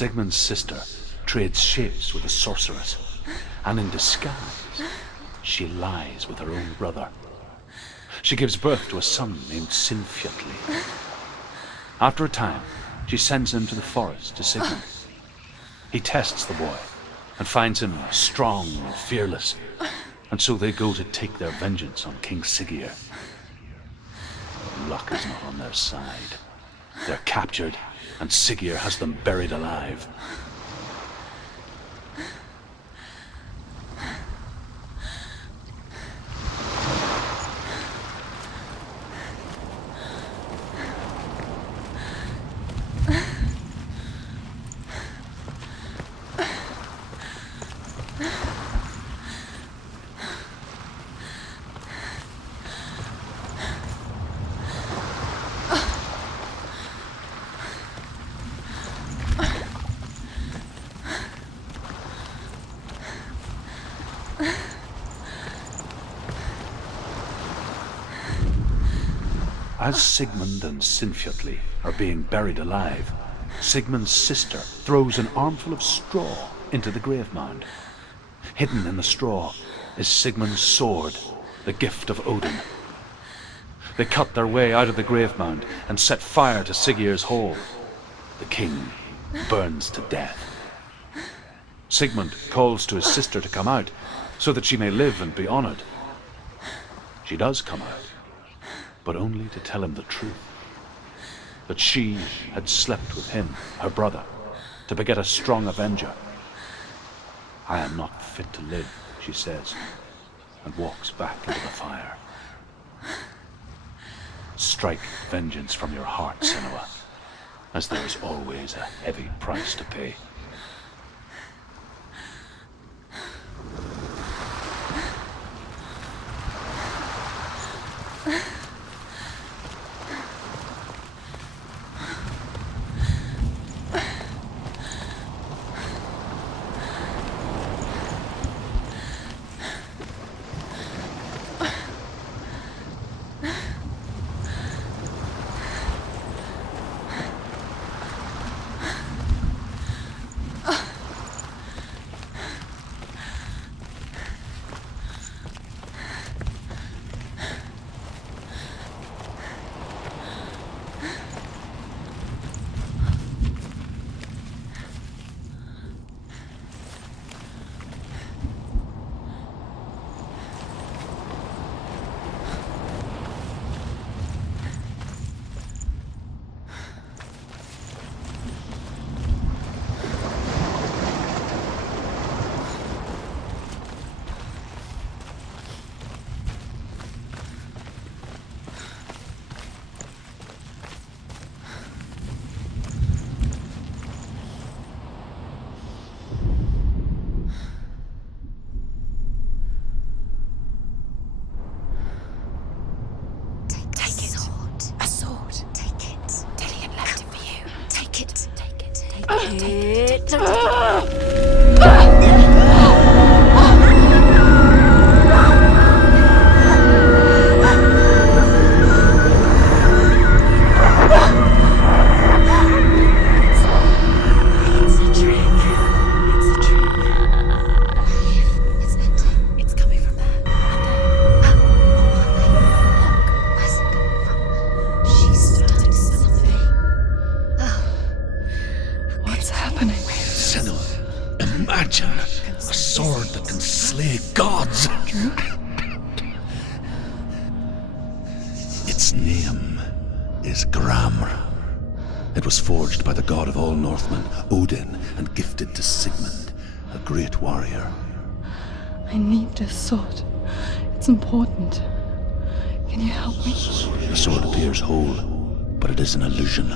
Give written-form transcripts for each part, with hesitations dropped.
Sigmund's sister trades shapes with a sorceress, and in disguise, she lies with her own brother. She gives birth to a son named Sinfjotli. After a time, she sends him to the forest to Sigmund. He tests the boy and finds him strong and fearless, and so they go to take their vengeance on King Siggeir. Luck is not on their side. They're captured, and Siggeir has them buried alive. As Sigmund and Sinfjotli are being buried alive, Sigmund's sister throws an armful of straw into the grave mound. Hidden in the straw is Sigmund's sword, the gift of Odin. They cut their way out of the grave mound and set fire to Siggeir's hall. The king burns to death. Sigmund calls to his sister to come out so that she may live and be honored. She does come out, but only to tell him the truth. That she had slept with him, her brother, to beget a strong avenger. I am not fit to live, she says, and walks back into the fire. Strike vengeance from your heart, Senua, as there is always a heavy price to pay. Its name is Gramr. It was forged by the god of all Northmen, Odin, and gifted to Sigmund, a great warrior. I need this sword. It's important. Can you help me? The sword appears whole, but it is an illusion.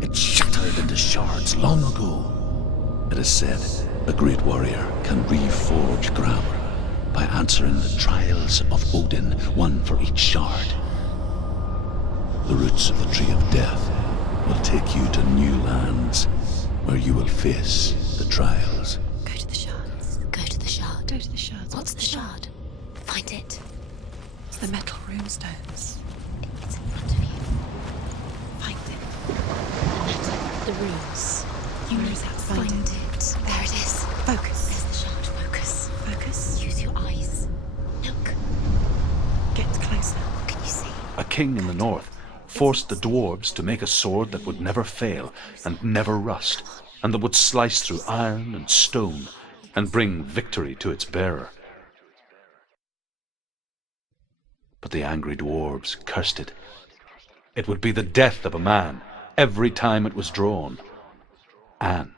It shattered into shards long ago. It is said a great warrior can reforge Gramr by answering the trials of Odin, one for each shard. The roots of the Tree of Death will take you to new lands where you will face the trials. Go to the shards. Go to the shard. Go to the shards. What's the shard? Find it. It's the metal runestones. It's in front of you. Find it. The metal. The runes. Where is that Find it. There it is. Focus. There's the shard. Focus. Focus. Use your eyes. Look. Get closer. What can you see? A king in the north forced the dwarves to make a sword that would never fail and never rust, and that would slice through iron and stone and bring victory to its bearer. But the angry dwarves cursed it. It would be the death of a man every time it was drawn, and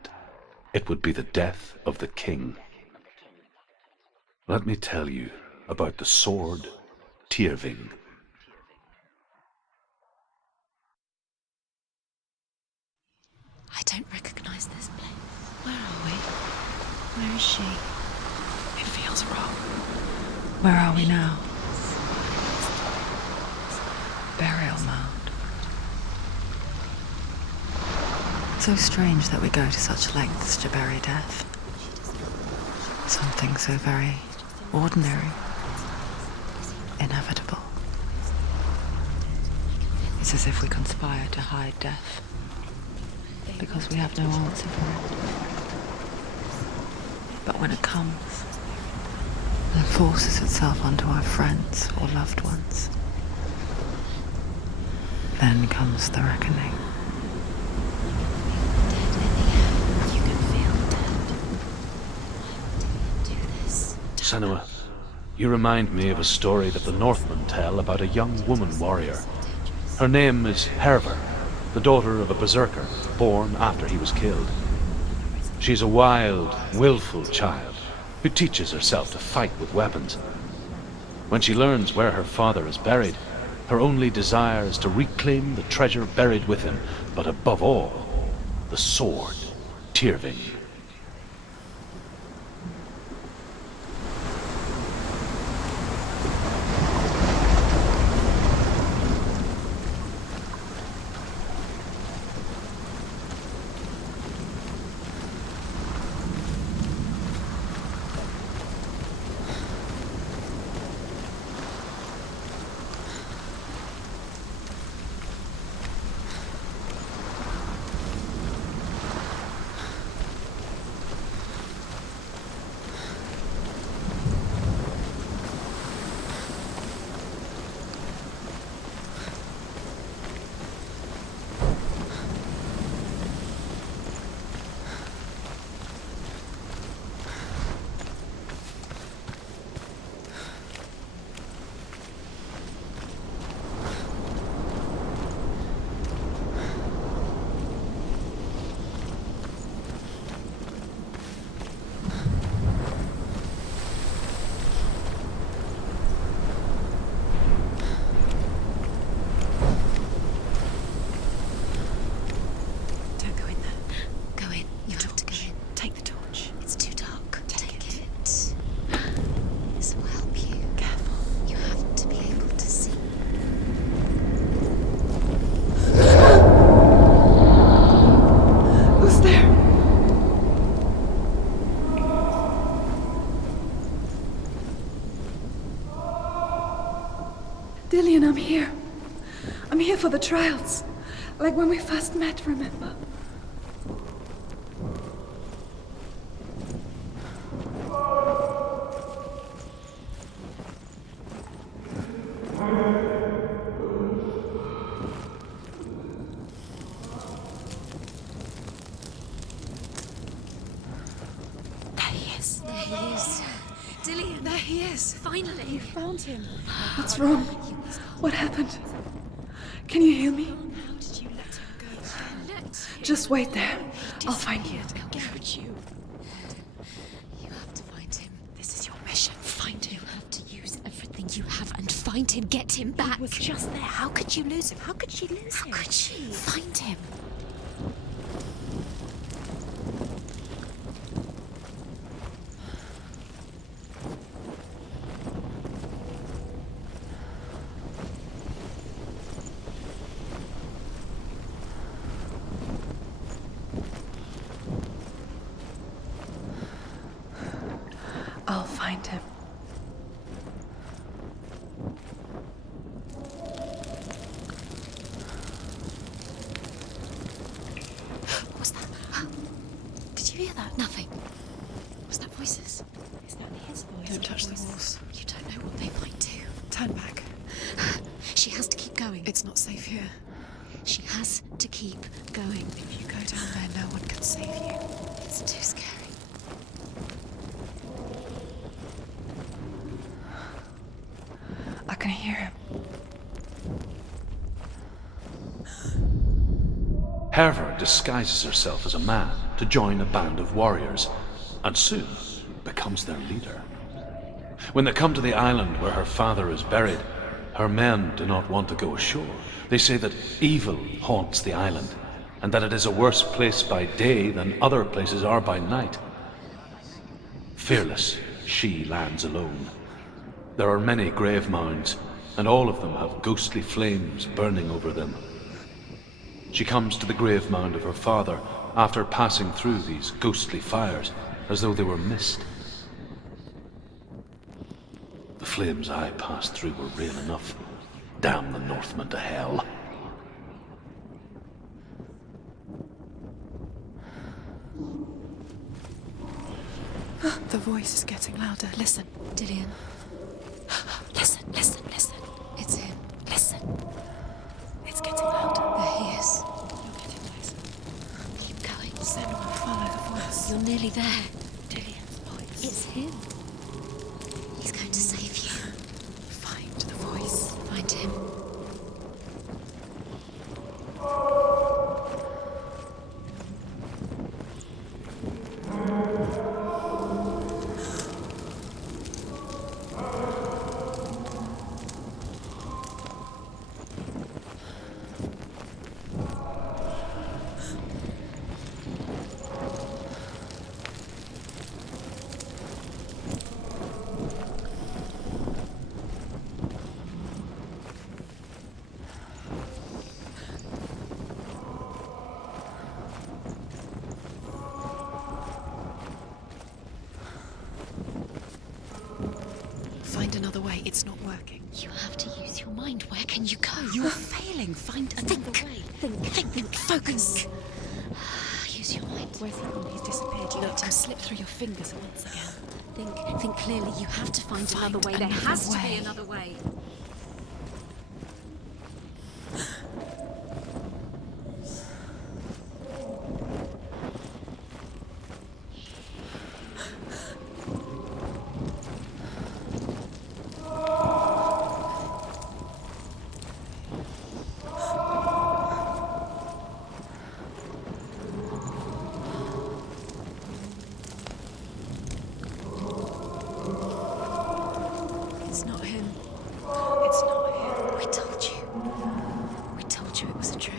it would be the death of the king. Let me tell you about the sword Tyrving. I don't recognize this place. Where are we? Where is she? It feels wrong. Where are we now? Burial mound. So strange that we go to such lengths to bury death. Something so very ordinary, inevitable. It's as if we conspire to hide death, because we have no answer for it. But when it comes, and forces itself onto our friends or loved ones, then comes the reckoning. You can feel dead. Why do you do this? Senua, you remind me of a story that the Northmen tell about a young woman warrior. Her name is Herver, the daughter of a berserker born after he was killed. She's a wild, willful child who teaches herself to fight with weapons. When she learns where her father is buried, her only desire is to reclaim the treasure buried with him, but above all, the sword Tyrving. Don't go in there. Go in. You have to go in. Take the torch. It's too dark. Take it. This will help you. Careful. You have to be able to see. Who's there? Dillian, I'm here. I'm here for the trials. Like when we first met, remember? There he is. There he is. Dillian. There he is. Finally. Found him. What's wrong? What happened? Can you hear me? How did you let him go? Just wait there. I'll find you. How could you? You have to find him. This is your mission. Find him. You have to use everything you have and find him. Get him back. He was just there. How could you lose him? How could she lose him? How could she? Find him. I'll find him. What was that? Did that? Nothing. Was that voices? Is that his voice? Don't touch the walls. You don't know what they might do. Turn back. She has to keep going. It's not safe here. She has to keep going. If you go down there, no one can save you. It's too scary. I can hear him. Herva disguises herself as a man to join a band of warriors, and soon becomes their leader. When they come to the island where her father is buried, her men do not want to go ashore. They say that evil haunts the island, and that it is a worse place by day than other places are by night. Fearless, she lands alone. There are many grave mounds, and all of them have ghostly flames burning over them. She comes to the grave mound of her father after passing through these ghostly fires, as though they were mist. The flames I passed through were real enough. Damn the Northmen to hell. The voice is getting louder. Listen. Dillian. Listen, listen, listen. It's him. Listen. It's getting louder. There he is. You're getting closer. Keep going. Senua, follow the voice. You're nearly there. Dillian's voice. It's him. He's going to save you. Find the voice. Find him. Find another way. It's not working. You have to use your mind. Where can you go? You're failing. Find another way. Think. Focus. Use your mind. Where's he gone? He's disappeared. You let him slip through your fingers once again. Think clearly. You have to find another way. There another has to way. be another way. It's not him. It's not him. We told you. We told you it was a trick.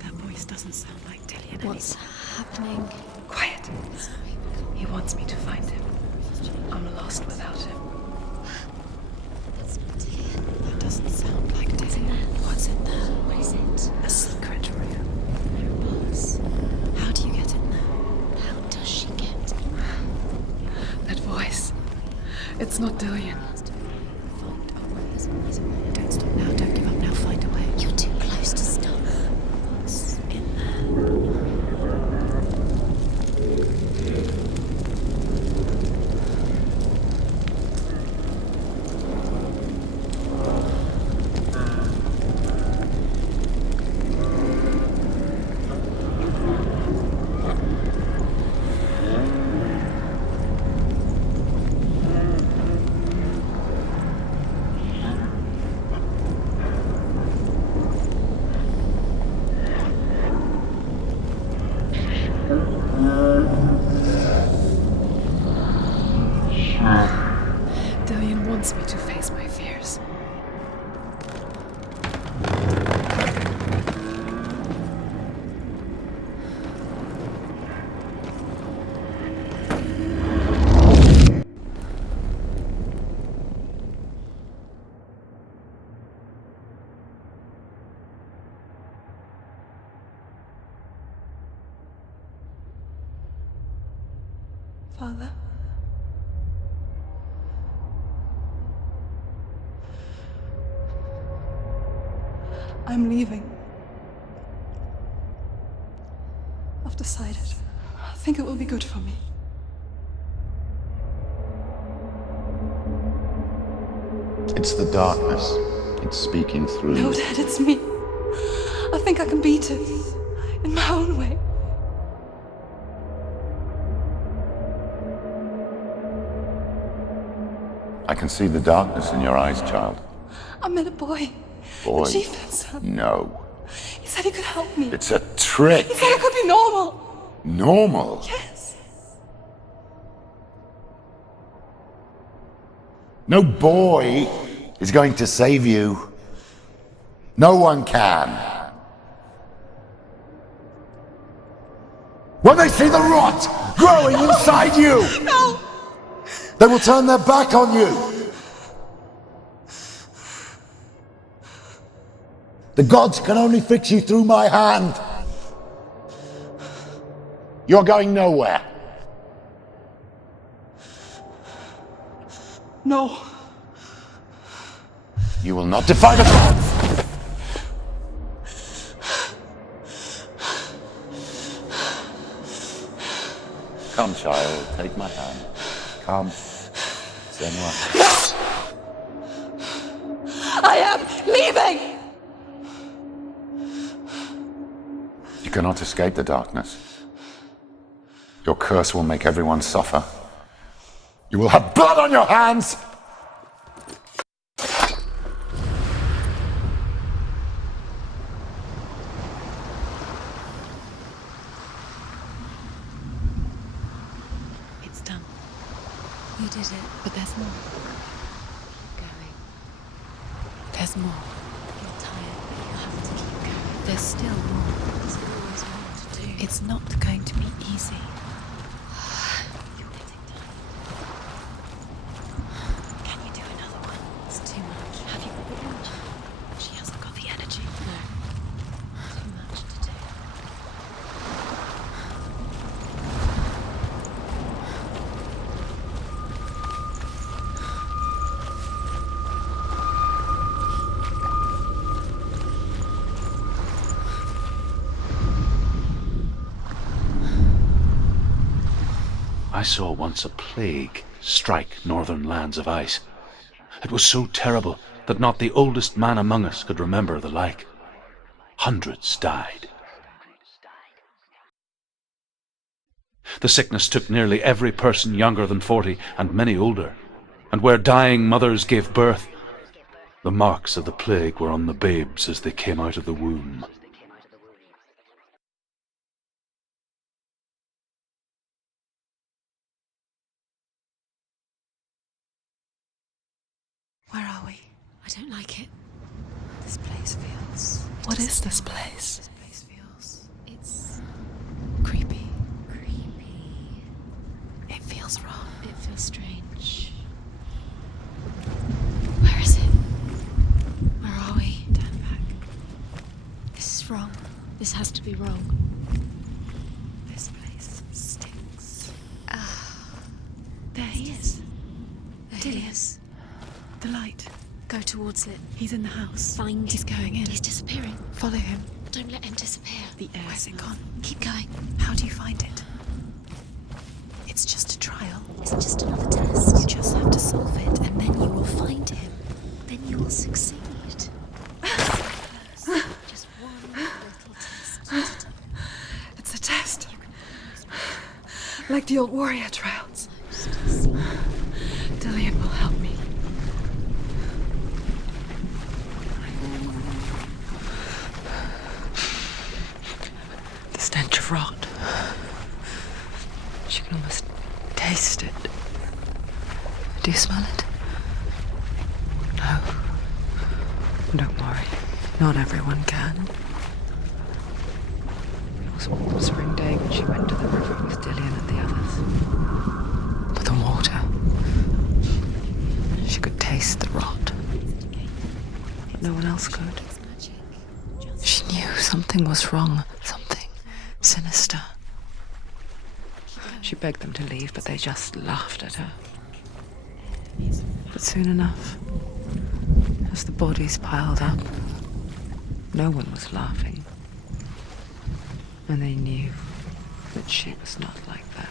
That voice doesn't sound like Dillian. What's happening? Quiet. He wants me to find him. I'm lost without him. That's not Dillian. That doesn't sound like What's in Dillian. there? What's in there? What is it? A secret room. Box. How do you get in there? How does she get in? That voice. It's not Dillian. Find a way. Don't stop now. Don't give up now. Find a way. You're too close to stop. What's in there? Father? I'm leaving. I've decided. I think it will be good for me. It's the darkness. It's speaking through No, you. Dad, it's me. I think I can beat it. In my own way. I can see the darkness in your eyes, child. I met a boy. Boy. The chief handsome. No. He said he could help me. It's a trick. He said I could be normal. Normal. Yes. No boy is going to save you. No one can. When they see the rot growing inside you, No! they will turn their back on you. The gods can only fix you through my hand. You're going nowhere. No. You will not defy the gods. Come, child, take my hand. Come. Senua. I am leaving! You cannot escape the darkness. Your curse will make everyone suffer. You will have blood on your hands! It's done. You did it. But there's more. Keep going. There's more. You're tired, but you have to keep going. There's still more. There's always more to do. It's not going to be easy. You're getting tired. Can you do another one? It's too much. Have you got the energy? She hasn't got the energy. No. Too much to do. I saw once a plague strike northern lands of ice. It was so terrible that not the oldest man among us could remember the like. Hundreds died. The sickness took nearly every person younger than 40 and many older, and where dying mothers gave birth, the marks of the plague were on the babes as they came out of the womb. Where are we? I don't like it. This place feels... What is this place? This place feels... It's Creepy. creepy. It feels wrong. It feels strange. Where is it? Where are we? Turn back. This is wrong. This has to be wrong. This place stinks. There he is. There he Dillian. is. The light. Go towards it. He's in the house. Find He's going in. He's disappearing. Follow him. Don't let him disappear. The air Where's is it gone. Keep going. How do you find it? It's just a trial. It's just another test. You just have to solve it, and then you will find him. Then you will succeed. Just one little test at a time. It's a test. Like the old warrior trials. Dillian will help me. The stench of rot. She can almost taste it. Do you smell it? No. Don't worry. Not everyone can. It was a warm spring day when she went to the river with Dillian and the others. But the water. She could taste the rot. But no one else could. She knew something was wrong. Something sinister. She begged them to leave, but they just laughed at her. But soon enough, as the bodies piled up, no one was laughing. And they knew that she was not like them.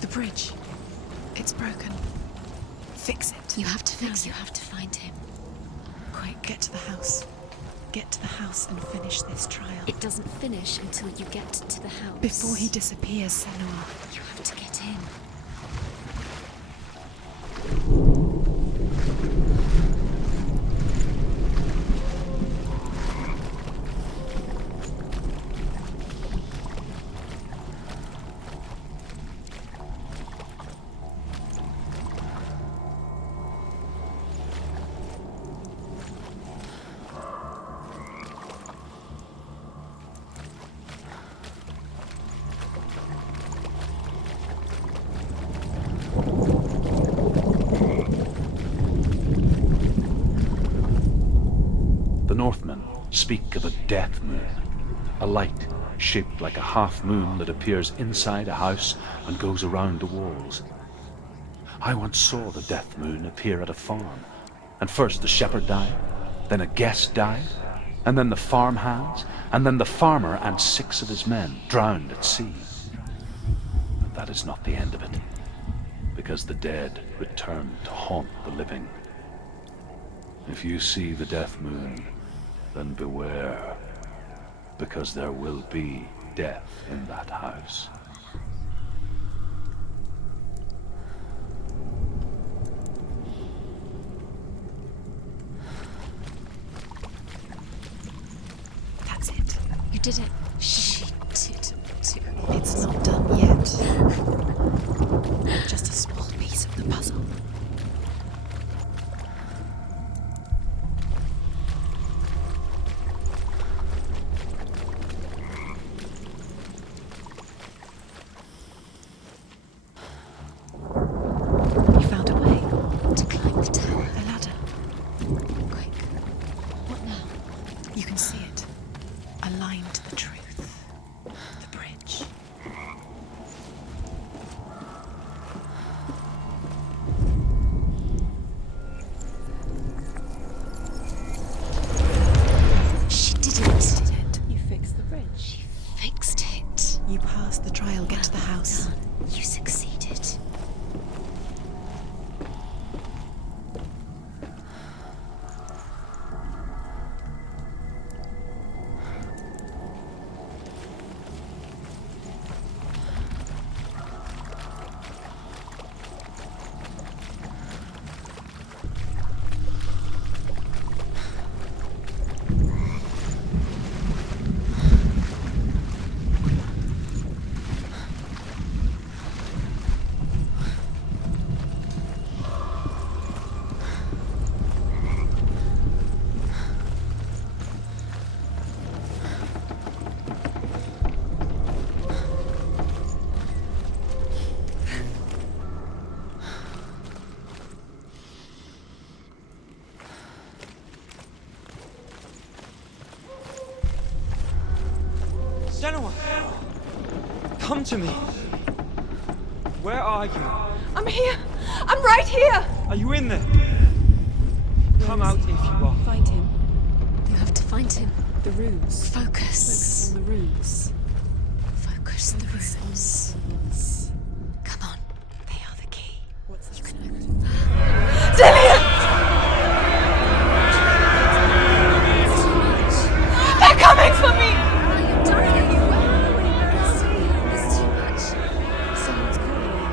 The bridge. It's broken. Fix it. You have to fix it. You have to find him. Quick, get to the house. Get to the house and finish this trial. It doesn't finish until you get to the house. Before he disappears, Senua. You have to get in. The Northmen speak of a death moon, a light shaped like a half moon that appears inside a house and goes around the walls. I once saw the death moon appear at a farm, and first the shepherd died, then a guest died, and then the farmhands, and then the farmer and 6 of his men drowned at sea. But that is not the end of it, because the dead return to haunt the living. If you see the death moon, then beware, because there will be death in that house. That's it. You did it. She did too. It's not done yet. Just a small piece of the puzzle. You found a way To climb the tower. the ladder. Quick. What now? You can see it. Aligned to the truth. The bridge. She did Did it. it. You fixed the bridge. She fixed it. You passed the trial. Get to the house. Done. You succeeded. Senua! Come to me! Where are you? I'm here! I'm right here! Are you in there? Come out if you are. Find him. You have to find him. The runes. Focus. On the runes. Focus the runes. Come on. They are the key. What's You this? can open them. They're coming for me! You're dying. It's too much. Someone's calling me.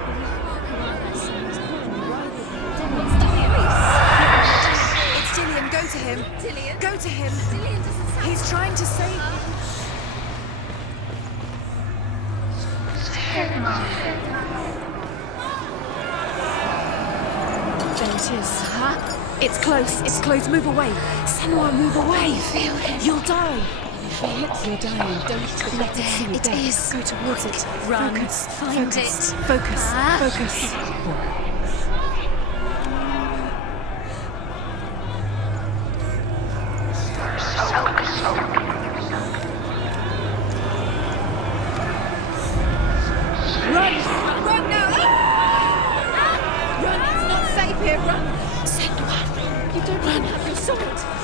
Someone's calling me. What's the voice? It's Dillian. Go to him. Dillian? Go to him. Dillian doesn't sound... He's trying to save. There it is. Huh? It's close. It's close. Move away. Senua, move away. Feel it. You'll die. You're dying. Don't let it see you It dead. is. Go towards it. Run. Focus. Find Focus. it. Focus. Ah. Focus.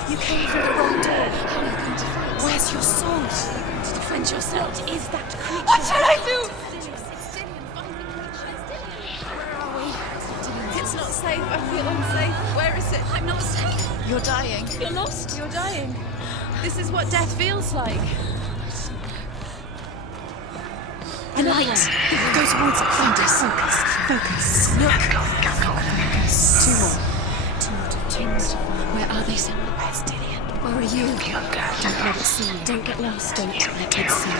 You came through the wrong door. How are you going to fight? Where's your sword? How are you going to defend yourself? What is that creature? What should I do? Where are we? It's not safe. I feel unsafe. Where is it? I'm not safe. You're dying. You're lost. You're dying. This is what death feels like. The light. Go towards it. Find us. Focus. Look. Focus. Two more. Two more to find. Where are they, Senua? Where's Dillian? Where are you? Don't let it see you. Don't get lost. Don't let it see you.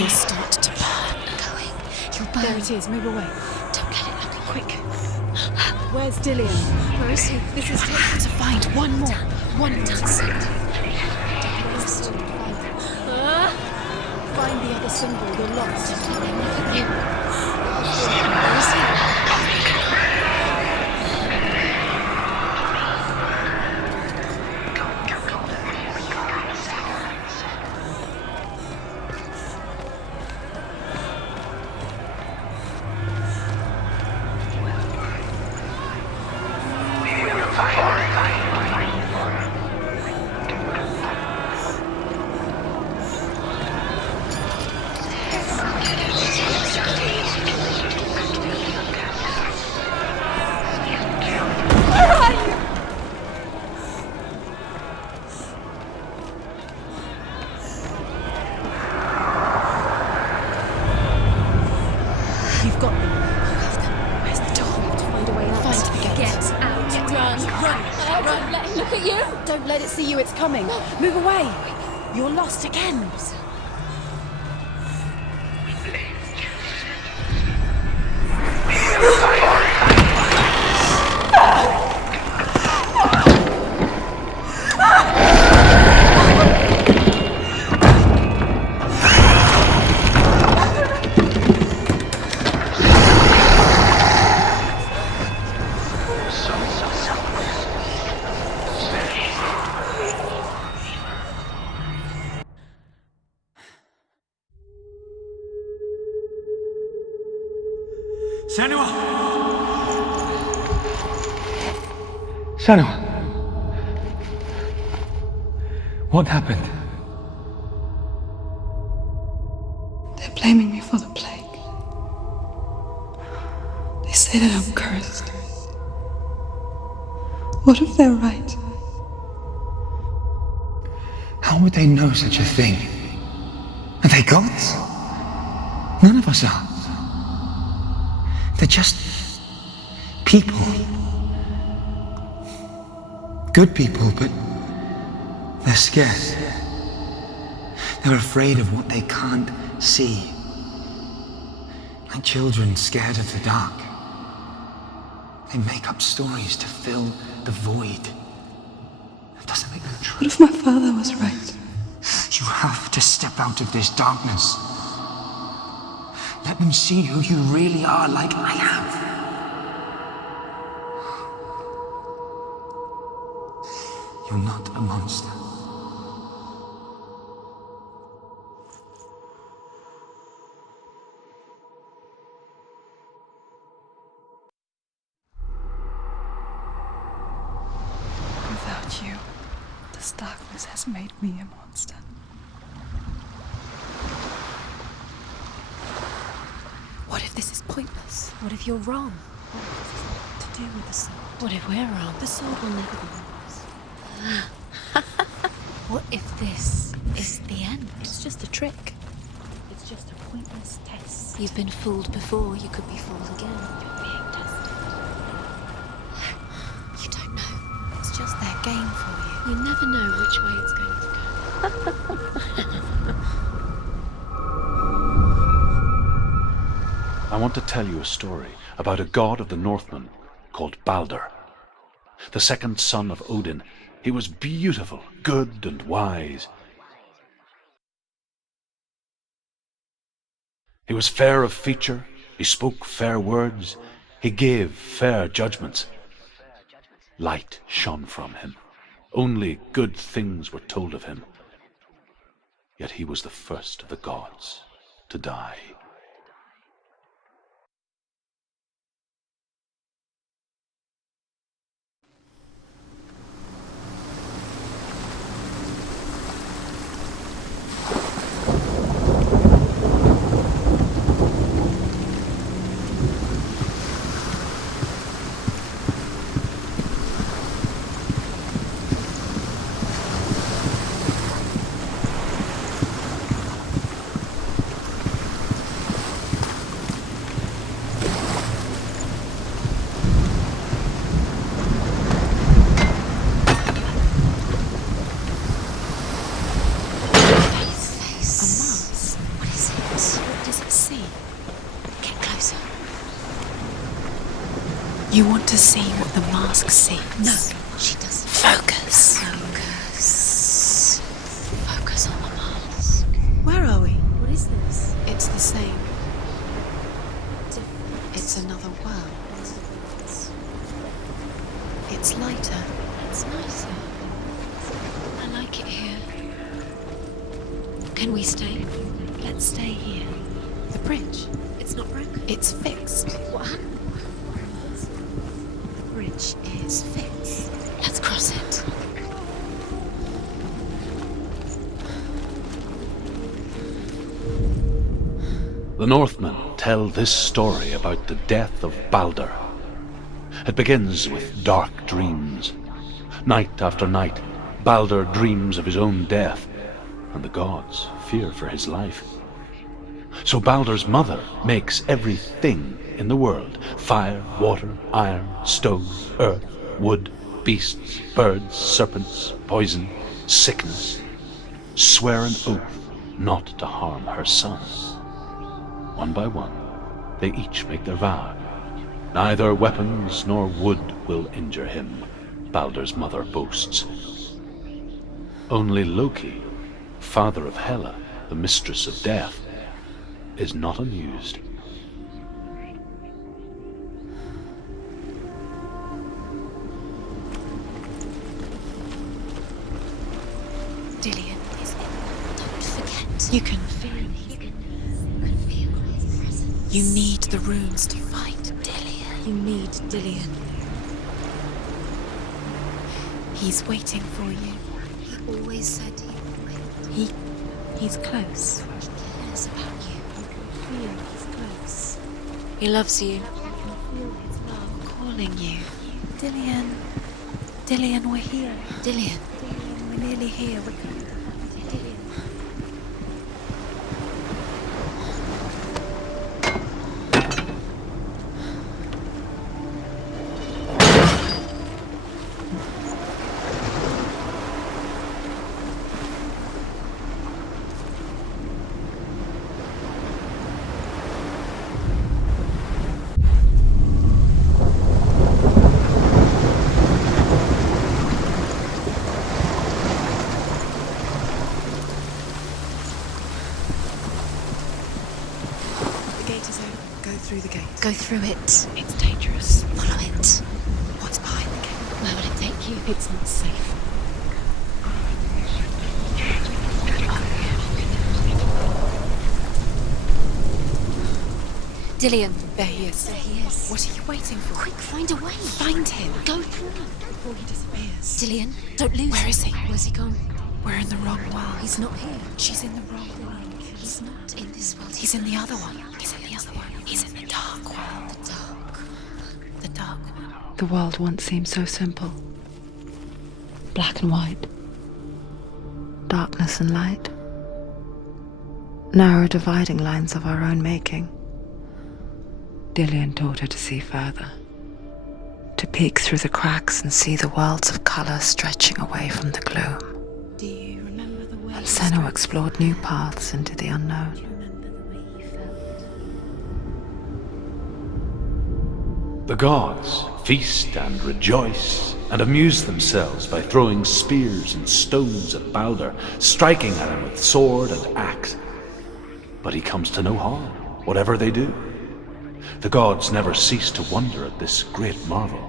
You'll start to burn. Going. You'll burn. There it is. Move away. Don't let it look Quick. Where's Dillian? Where is he? This is We have to find one more. One more. That's it. Find the other symbol. You're lost. Don't let them look at you. Where is he? You've got them. Where's the door? We have to find a way out. Find the gate. Get out. Run. Run. Don't let him look at you. Don't let it see you. It's coming. Move away. You're lost again. Senua! Senua! What happened? They're blaming me for the plague. They say that I'm cursed. What if they're right? How would they know such a thing? Are they gods? None of us are. They're just people. Good people, but they're scared. They're afraid of what they can't see. Like children scared of the dark. They make up stories to fill the void. That doesn't make them true. What if my father was right? You have to step out of this darkness. Let them see who you really are, like I have. You're not a monster. Without you, this darkness has made me a monster. What if this is pointless? What if you're wrong? What to do with the sword? What if we're wrong? The sword will never be yours. What if this is the end? It's just a trick. It's just a pointless test. You've been fooled before. You could be fooled again. You're being tested. You don't know. It's just their game for you. You never know which way it's going to go. I want to tell you a story about a god of the Northmen called Balder. The second son of Odin, he was beautiful, good and wise. He was fair of feature, he spoke fair words, he gave fair judgments. Light shone from him. Only good things were told of him. Yet he was the first of the gods to die. You want to see what the mask sees? No, she doesn't. Focus. Focus. Focus on the mask. Where are we? What is this? It's the same. Different. It's another world. It's lighter. It's nicer. I like it here. Can we stay? Let's stay here. The bridge. It's not broken. It's fixed. What happened? The bridge is fixed. Let's cross it. The Northmen tell this story about the death of Baldur. It begins with dark dreams. Night after night, Baldur dreams of his own death, and the gods fear for his life. So Baldur's mother makes everything in the world: fire, water, iron, stone, earth, wood, beasts, birds, serpents, poison, sickness, swear an oath not to harm her son. One by one, they each make their vow. Neither weapons nor wood will injure him, Baldur's mother boasts. Only Loki, father of Hela, the mistress of death, is not amused. Dillion. Don't forget. You can feel it. You can feel his presence. You need the runes to fight. Dillion. You need Dillion. He's waiting for you. He always said he would wait. He's close. He cares about you. You can feel he's close. He loves you. You can feel his love. Calling you. Dillion. Dillion, we're here. Dillion. We're nearly here. We're coming. Dillion. The gate is open. Go through the gate. Go through it. It's dangerous. Follow it. What's behind the gate? Where will it take you? It's not safe. Dillion. There he is. There he is. What are you waiting for? Quick, find a way. Find him. Go through. Before he disappears. Dillion, don't lose Where him. is he? Where's he gone? We're in the wrong world. He's not here. She's in the wrong world. He's not in this world. He's in the other one. He's in the other one. He's in the dark world. the dark. The dark one. The world once seemed so simple. Black and white. Darkness and light. Narrow dividing lines of our own making. Dillion taught her to see further. To peek through the cracks and see the worlds of colour stretching away from the gloom. Do you remember the way? And Senua explored new paths into the unknown. Remember the way you felt. The gods feast and rejoice and amuse themselves by throwing spears and stones at Baldur, striking at him with sword and axe. But he comes to no harm, whatever they do. The gods never cease to wonder at this great marvel.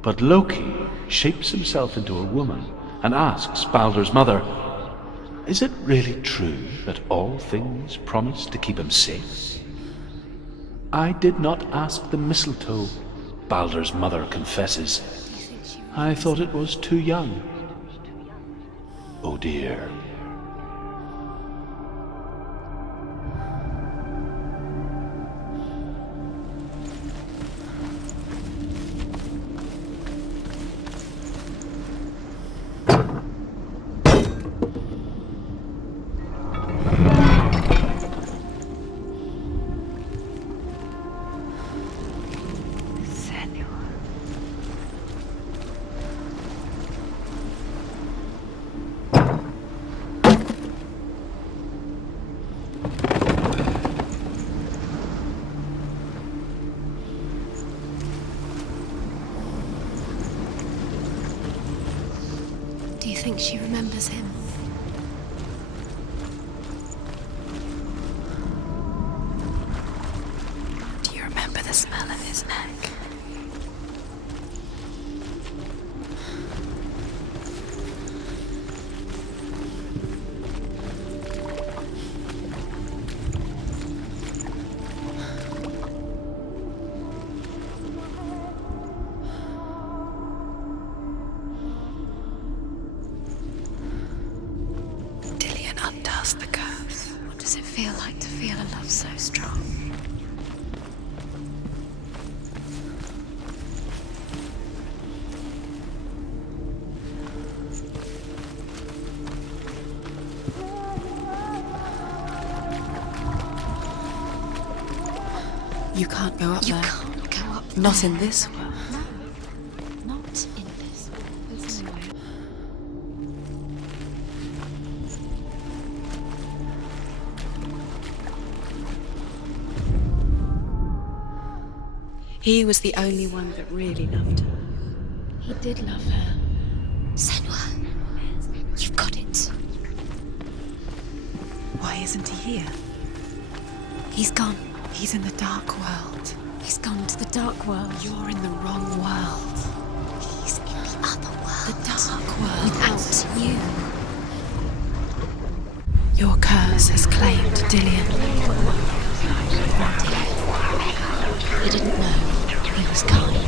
But Loki shapes himself into a woman and asks Baldur's mother, "Is it really true that all things promise to keep him safe?" "I did not ask the mistletoe," Baldur's mother confesses. "I thought it was too young." Oh dear. think she remembers him? Do you remember the smell of his neck? Dillion undoes the curse. What does it feel like to feel a love so strong? You can't go up You there. can't go up Not there. in this world. No, not in this world. He was the only one that really loved her. He did love her. Senua, you've got it. Why isn't he here? He's gone. He's in the dark world. He's gone to the dark world. You're in the wrong world. He's in the other world. The dark world. Without you. Your curse has claimed Dillion. He didn't know. He was kind.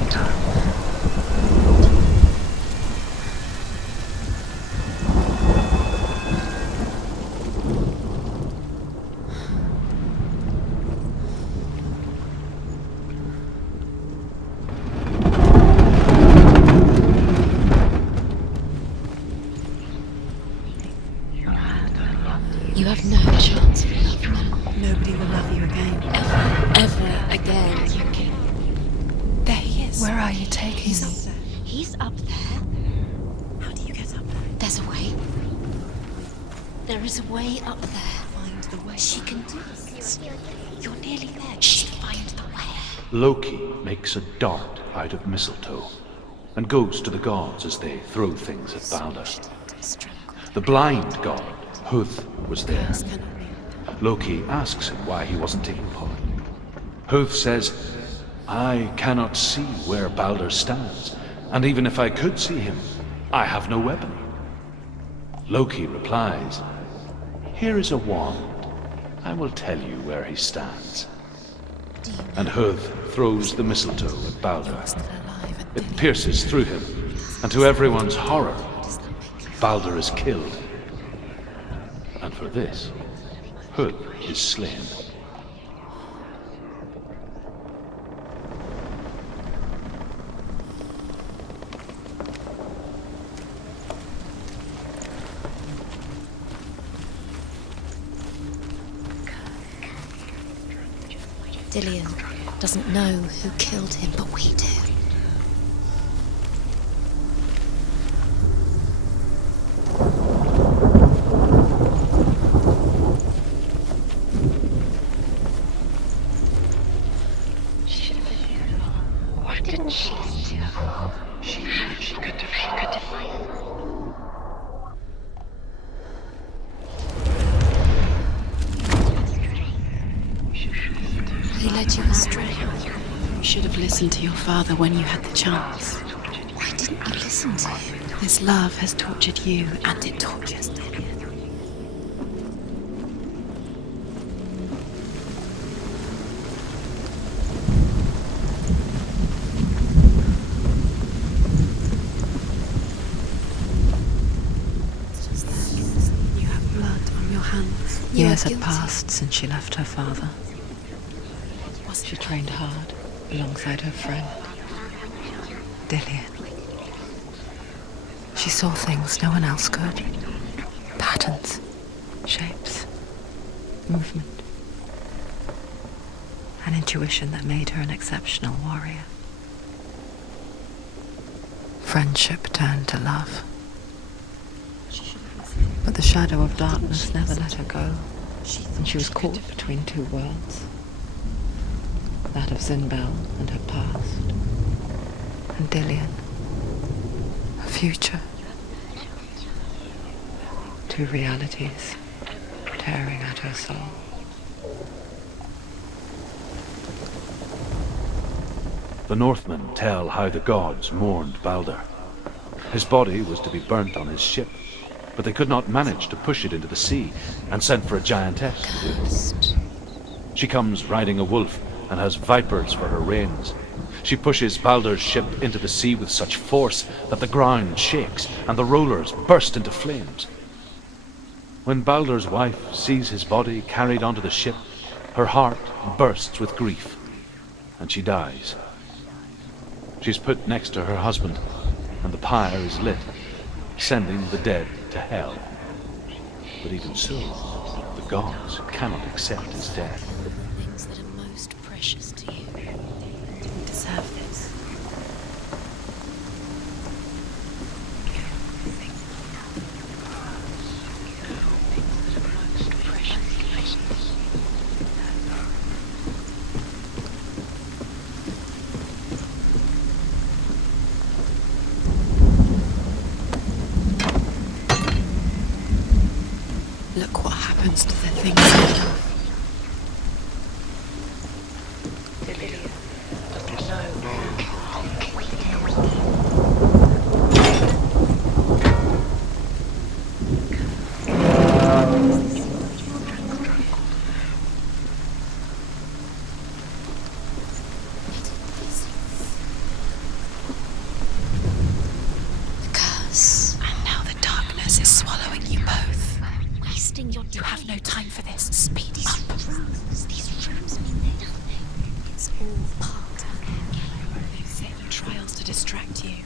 You have no chance for love now. Nobody will love you again. Ever again. There he is. Where are you taking He's me? up there. He's up there. How do you get up there? There's a way. There is a way up there. Find the way. She can do this. You're nearly there. Just find the way. Loki makes a dart out of mistletoe and goes to the gods as they throw things at Balder. The blind god, Huth, was there. Curse cannot be. Loki asks him why he wasn't taking part. Huth says, I cannot see where Balder stands, and even if I could see him, I have no weapon. Loki replies, here is a wand. I will tell you where he stands. And Huth throws the mistletoe at Balder. Still alive and It pierces through him, and to everyone's horror, Balder is killed. And for this, Huth is slain. Dillion doesn't know who killed him, but we do. Why didn't she? She could have. He led you astray. you should have listened to your father when you had the chance. Why didn't you listen to him? This love has tortured you, and it tortures Dillion. You have blood on your hands. You are Years had guilty. passed since she left her father. She trained hard alongside her friend, Dillion. She saw things no one else could. Patterns, shapes, movement. An intuition that made her an exceptional warrior. Friendship turned to love. But the shadow of darkness never let her go, and she was caught between two worlds. That of Zinbel and her past, and Dillion, her future. Two realities tearing at her soul. The Northmen tell how the gods mourned Balder. His body was to be burnt on his ship, but they could not manage to push it into the sea, and sent for a giantess to do it. She comes riding a wolf and has vipers for her reins. She pushes Balder's ship into the sea with such force that the ground shakes and the rollers burst into flames. When Balder's wife sees his body carried onto the ship, her heart bursts with grief, and she dies. She's put next to her husband, and the pyre is lit, sending the dead to hell. But even so, the gods cannot accept his death. Things that are most precious to you. You deserve this. Look what happens to the things we love. Curse. And now the darkness is swallowing you both. Wasting your time. You have no time for this. Speed up. These rooms mean nothing. It's all part of their game. They've set you trials to distract you.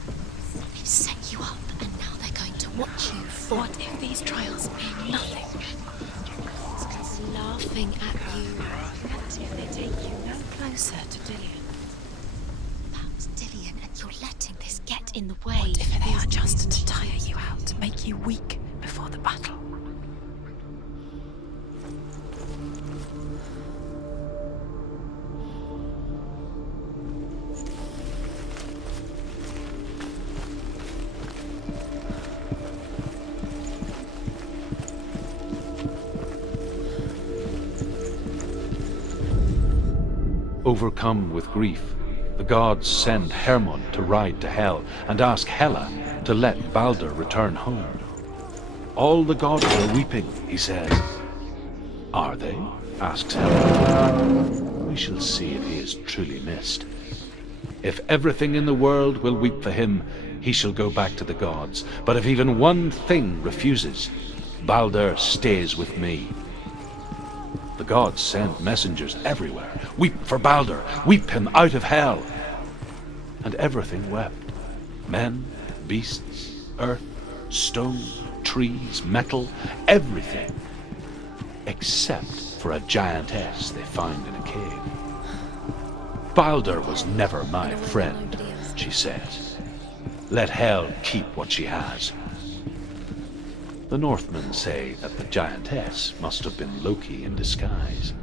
They've set you up, and now they're going to watch you fall. What if these trials mean nothing? It's laughing at you. What if they take you no closer to Dillian? That's Dillian, and you're letting this get in the way. What if they are just to tire you out, to make you weak before the battle? Overcome with grief, the gods send Hermod to ride to Hell and ask Hela to let Balder return home. All the gods are weeping, he says. Are they? Asks Hela. We shall see if he is truly missed. If everything in the world will weep for him, he shall go back to the gods. But if even one thing refuses, Balder stays with me. The gods send messengers everywhere. Weep for Balder, weep him out of hell. And everything wept. Men, beasts, earth, stone, trees, metal, everything. Except for a giantess they find in a cave. Balder was never my friend, she says. Let Hel keep what she has. The Northmen say that the giantess must have been Loki in disguise.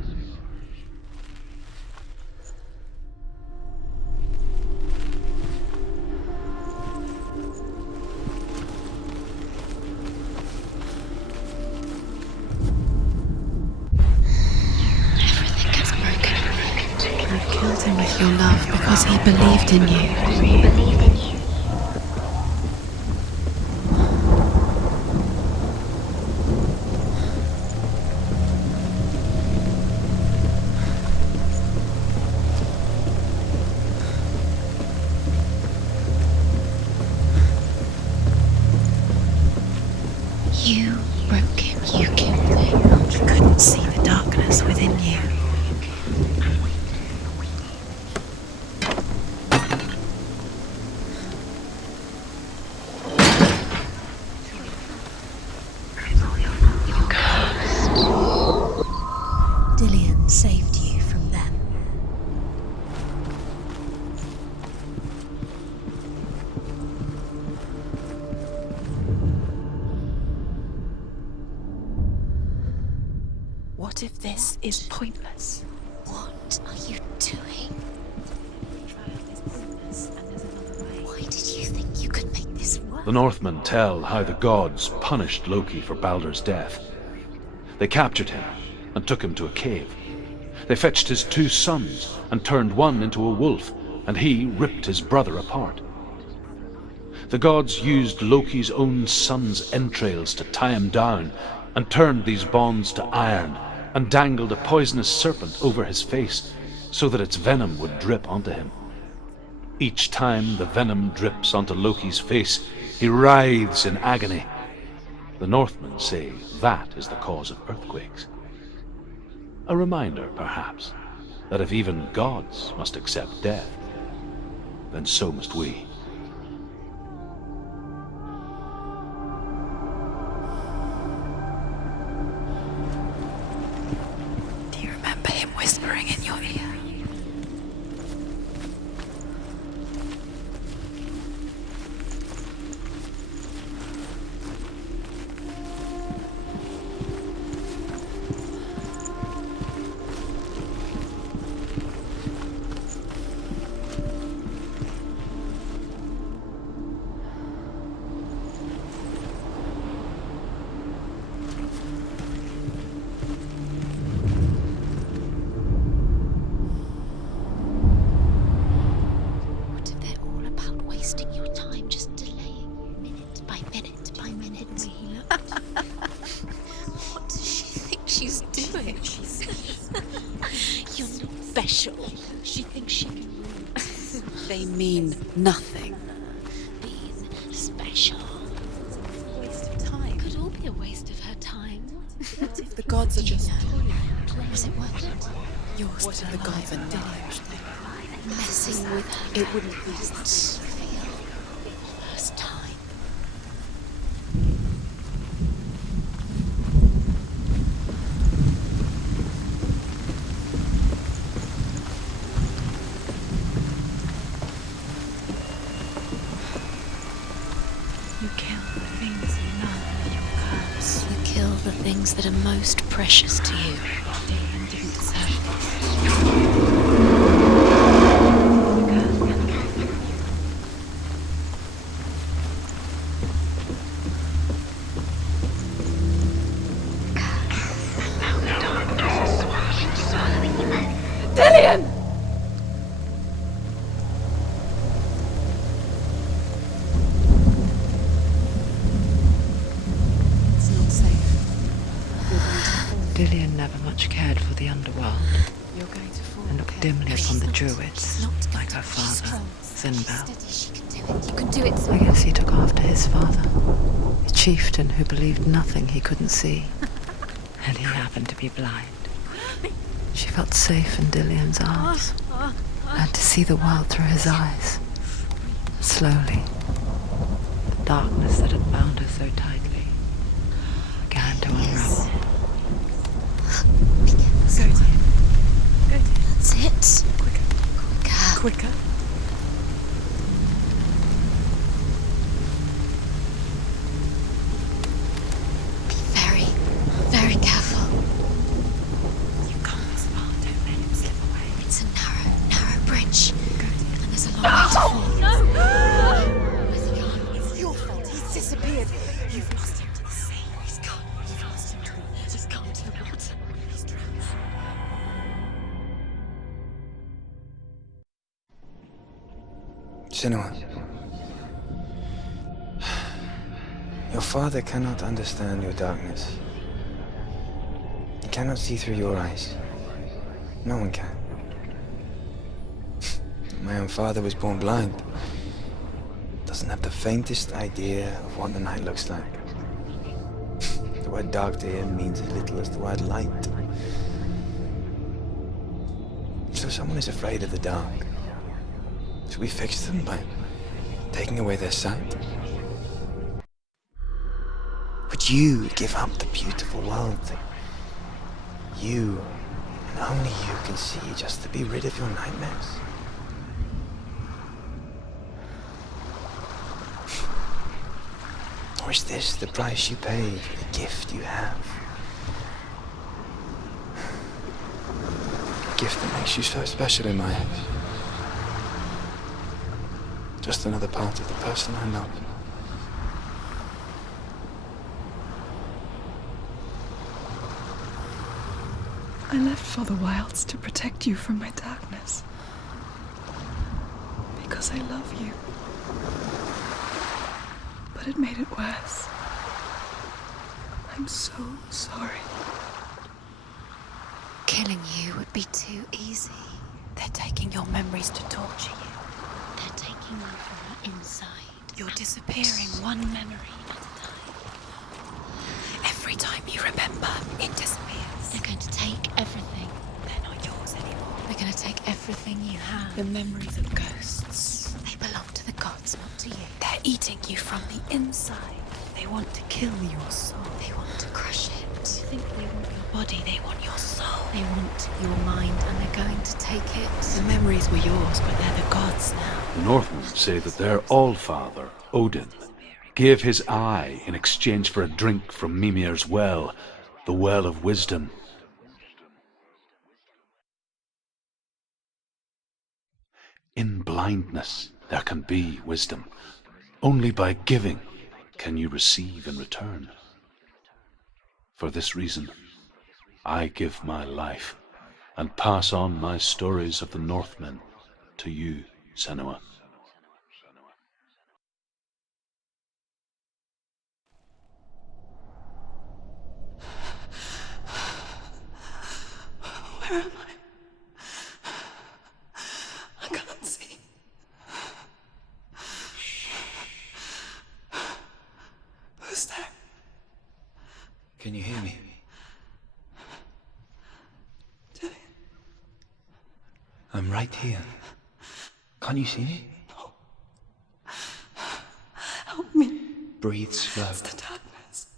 Everything gets broken. You killed him with your love because he believed in you. You broke him. You killed him. You couldn't see the darkness within you. Dillian saved you from them. What if this is pointless? What are you doing? Why did you think you could make this work? The Northmen tell how the gods punished Loki for Baldur's death. They captured him and took him to a cave. They fetched his 2 sons and turned one into a wolf, and he ripped his brother apart. The gods used Loki's own son's entrails to tie him down and turned these bonds to iron and dangled a poisonous serpent over his face so that its venom would drip onto him. Each time the venom drips onto Loki's face, he writhes in agony. The Northmen say that is the cause of earthquakes. A reminder, perhaps, that if even gods must accept death, then so must we. Do you remember him whispering in your ear? What if they're all about wasting your time, just delaying minute by minute by minute? What does she think she's doing? You're not special. She thinks she can rule. They mean nothing. Being special. Waste of time. Could all be a waste of her time. What if the gods are just toying? Was it worth it? Yours what if the gods are not? Messing with her. It wouldn't be First time. You kill the things you love, your curse. You kill the things that are most precious to you. Dillion didn't deserve this. It's not safe. You're going to fall. Dillion never much cared for the underworld You're going to fall. and looked dimly upon the druids, like her father, Zinbel. Steady, she can do it. You can do it. I guess he took after his father, a chieftain who believed nothing he couldn't see. And he happened to be blind. She felt safe in Dillion's arms, and to see the world through his eyes. Slowly, the darkness that had bound her so tightly began to unravel. Go to him. Go to him. That's it. Quicker. Quicker. Be very, very careful. You've come this far. Don't let him slip away. It's a narrow bridge. Go to him. And there's a long way to fall. Where's he gone? It's your fault. He's disappeared. You've lost him to the sea. He's gone. You've lost him to the... Just gone to the water. He's drowned. Senua. Your father cannot understand your darkness. He cannot see through your eyes. No one can. My own father was born blind. Doesn't have the faintest idea of what the night looks like. The word dark to him means as little as the word light. So someone is afraid of the dark. Should we fix them by taking away their sight? Would you give up the beautiful world that you, and only you, can see just to be rid of your nightmares? Or is this the price you pay for the gift you have? A gift that makes you so special in my eyes. Just another part of the person I love. I left for the wilds to protect you from my darkness. Because I love you. But it made it worse. I'm so sorry. Killing you would be too easy. They're taking your memories to torture you. They're taking you from the inside. You're disappearing one memory at a time. Every time you remember, it disappears. They're going to take everything. They're not yours anymore. They're going to take everything you have. The memories of ghosts. They belong to the gods, not to you. They're eating you from the inside. They want to kill your soul. They want to crush it. They think they want your body, they want your soul. They want your mind, and they're going to take it. The memories were yours, but they're the gods now. The Northmen say that their Allfather, Odin, gave his eye in exchange for a drink from Mimir's well, the Well of Wisdom. In blindness there can be wisdom. Only by giving can you receive in return. For this reason, I give my life and pass on my stories of the Northmen to you, Senua. Where am I? I can't see. Who's there? Can you hear me? Dillian. I'm right here. Can't you see me? No. Help me. Breathe slow. It's the darkness.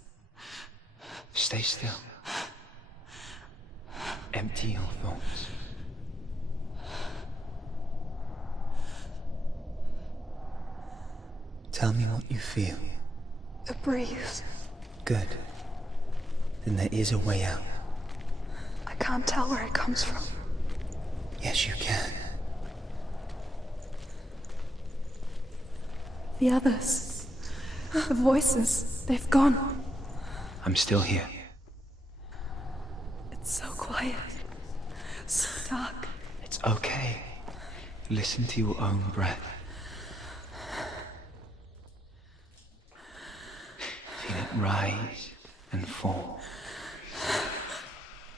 Stay still. Empty your thoughts. Tell me what you feel. The breeze. Good. Then there is a way out. I can't tell where it comes from. Yes, you can. The others. The voices. They've gone. I'm still here. It's so quiet. So dark. It's okay. Listen to your own breath. Feel it rise and fall.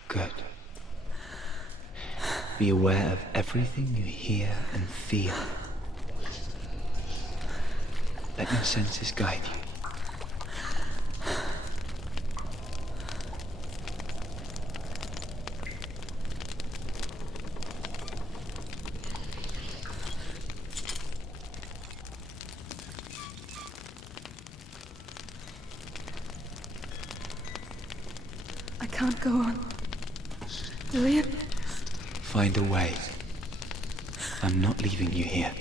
Good. Be aware of everything you hear and feel. Let your senses guide you. I can't go on. Dillian? Find a way. I'm not leaving you here.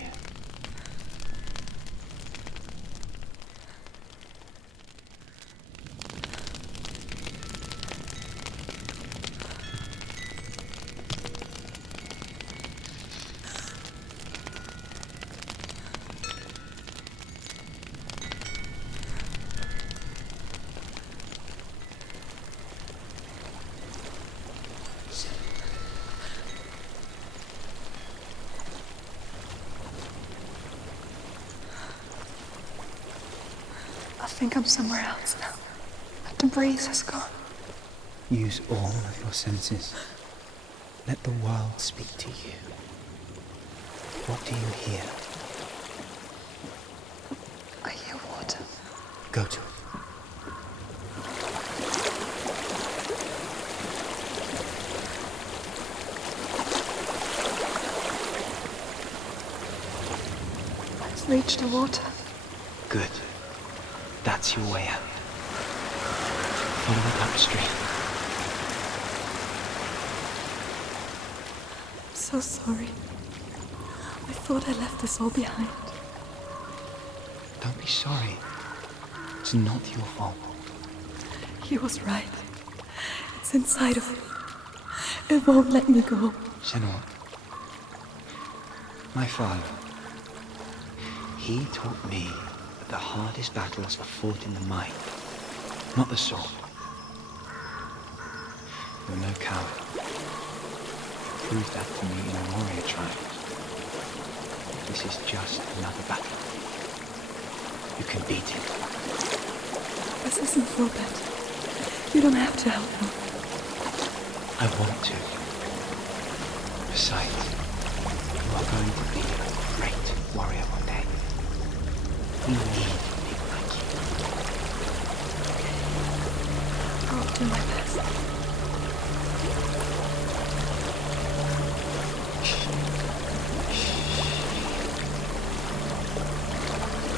I think I'm somewhere else now. The breeze has gone. Use all of your senses. Let the world speak to you. What do you hear? I hear water. Go to it. I've reached the water. Good. That's your way out. Follow it upstream. I'm so sorry. I thought I left this all behind. Don't be sorry. It's not your fault. He was right. It's inside of me. It won't let me go. Senua. My father. He taught me that the hardest battles are fought in the mind, not the sword. You're no coward. proved that to me in the warrior tribe. This is just another battle. You can beat it. This isn't Robert. You don't have to help me. I want to. Besides, you are going to be a great warrior one day. We need people like you. I'll do my best.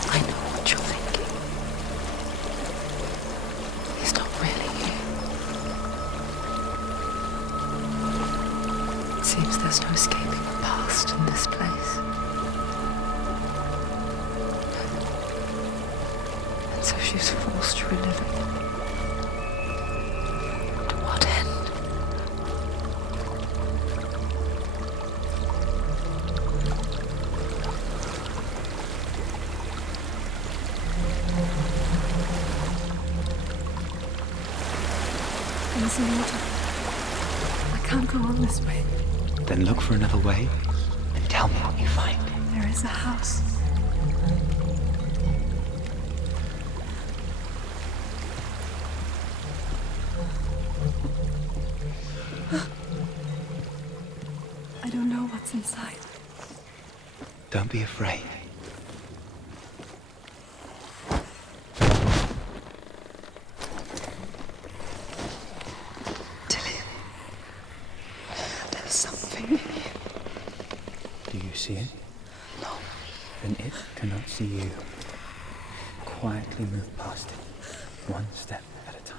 I know what you're thinking. He's not really here. It seems there's no escaping the past in this place. And so she's forced to relive it. To what end? There's a water. I can't go on this way. Then look for another way and tell me what you find. There is a house. I don't know what's inside. Don't be afraid. There's something in here. Do you see it? No. Then it cannot see you. Quietly move past it, one step at a time.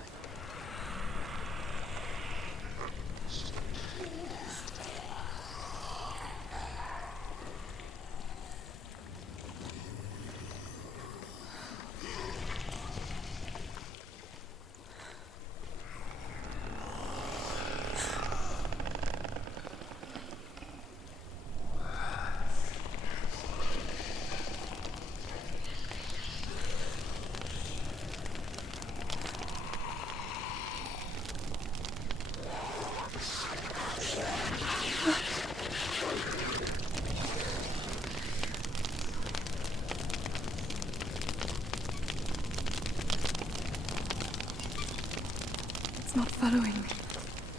It's not following me.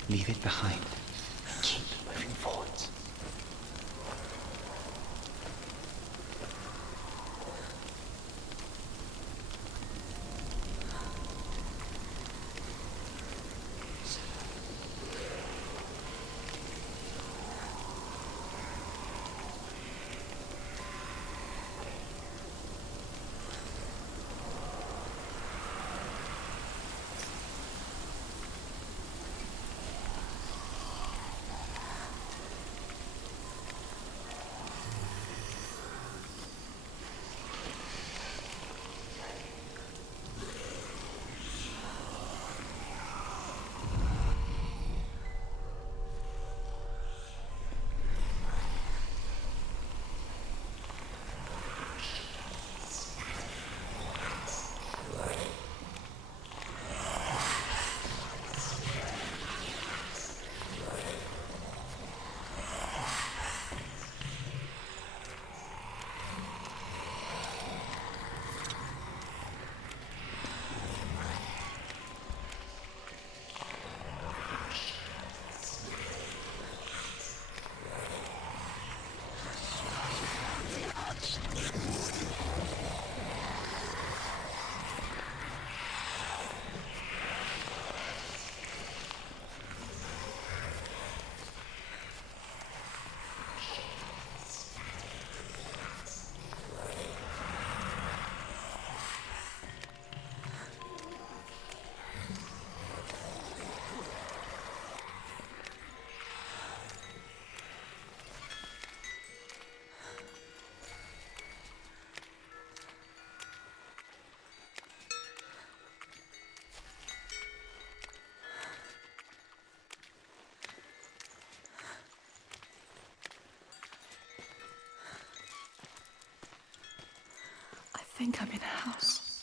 Leave it behind. Keep moving forwards. I think I'm in a house.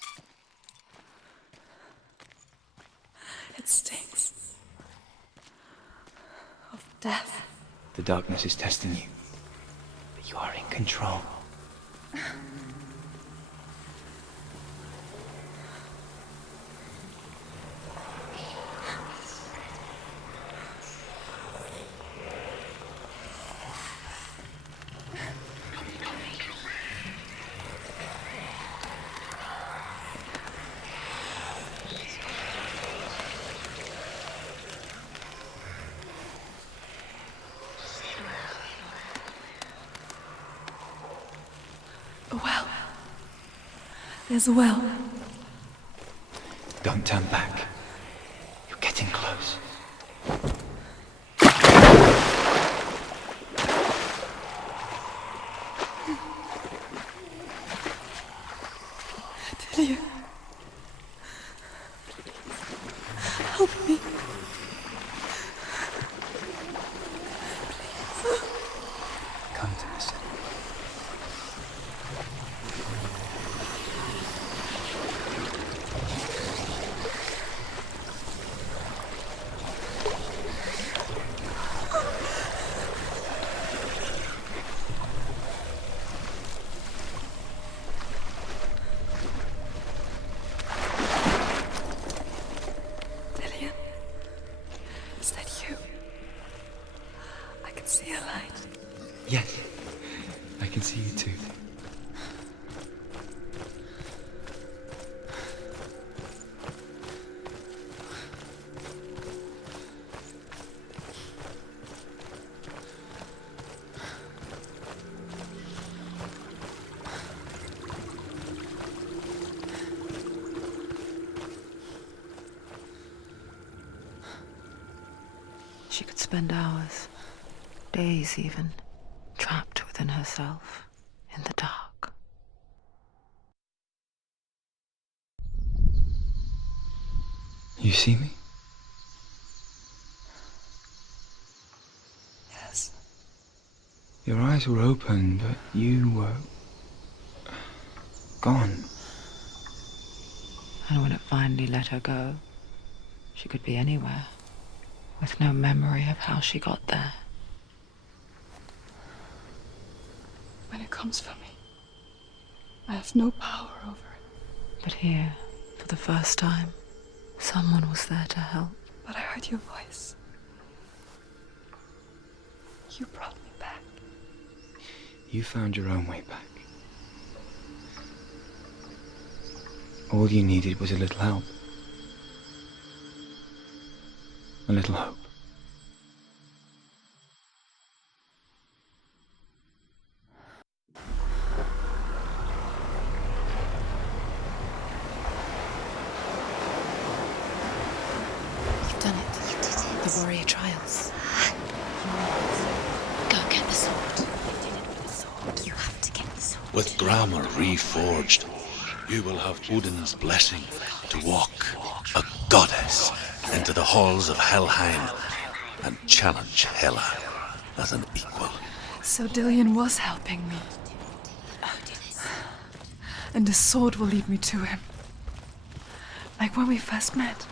It stinks of death. The darkness is testing you. But you are in control. A well. There's a well. Don't turn back. You're getting close. Delia. Help me. Come to me, Senua. Delia. Is that you? I can see a light. Yes, I can see you too. She could spend hours, days even, trapped within herself, in the dark. You see me? Yes. Your eyes were open, but you were gone. And when it finally let her go, she could be anywhere, with no memory of how she got there. When it comes for me, I have no power over it. But here, for the first time, someone was there to help. But I heard your voice. You brought me back. You found your own way back. All you needed was a little help. A little hope. You've done it. You did it. The warrior trials. Go get the sword. You did it for the sword. You have to get the sword. With grammar reforged, you will have Odin's blessing to walk, a goddess, into the halls of Helheim and challenge Hela as an equal. So Dillion was helping me. And the sword will lead me to him. Like when we first met.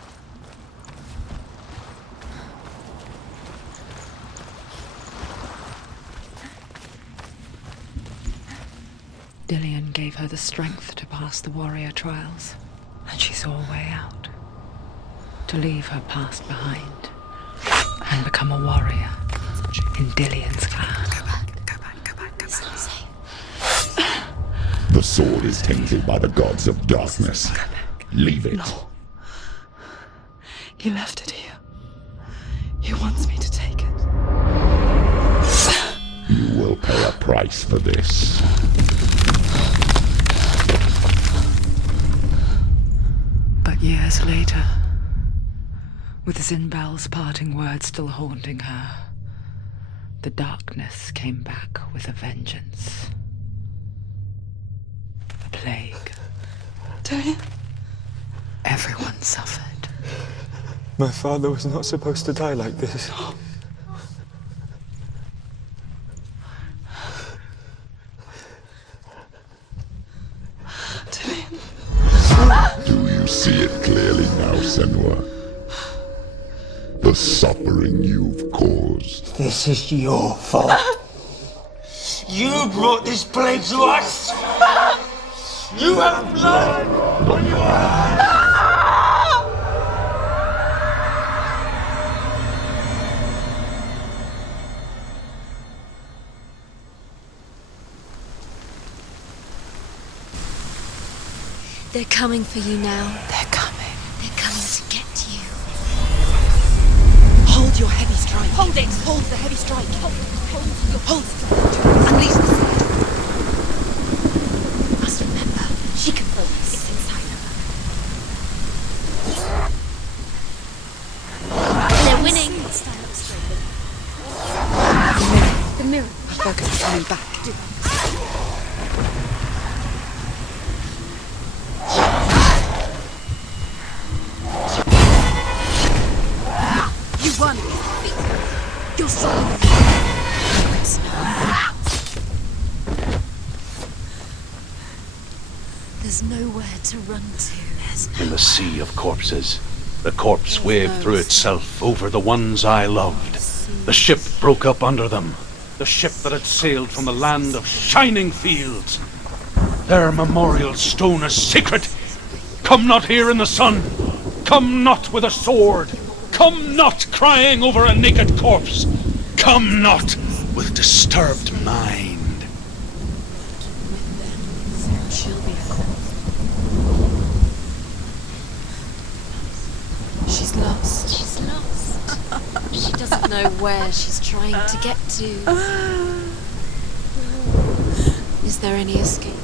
Dillion gave her the strength to pass the warrior trials, and she saw a way out. To leave her past behind, and become a warrior in Dillion's clan. Go back. Safe. The sword is tainted by the gods of darkness. Leave it. No. He left it here. He wants me to take it. You will pay a price for this. But years later, with Zinbel's parting words still haunting her, the darkness came back with a vengeance. A plague. Dillion? Everyone suffered. My father was not supposed to die like this. Dillion? Do you see it clearly now, Senua? The the suffering you've caused. This is your fault. You brought this plague to us. You have blood on your hands. They're coming for you now. They're coming. They're coming to get you. Hold your heavy strike. Hold it! Hold the heavy strike. Hold Hold it. Unleash the sword. Must remember, she can focus. It's inside of her. They're winning. Stand up straight. The mirror. Our focus is coming back. You won. You're stronger than me. Focus. There's nowhere to run to. In the sea of corpses, the corpse waved through itself over the ones I loved. The ship broke up under them. The ship that had sailed from the land of shining fields. Their memorial stone is sacred. Come not here in the sun. Come not with a sword. Come not crying over a naked corpse. Come not with disturbed mind. She'll be She's lost. She's lost. She doesn't know where she's trying to get to. Is there any escape?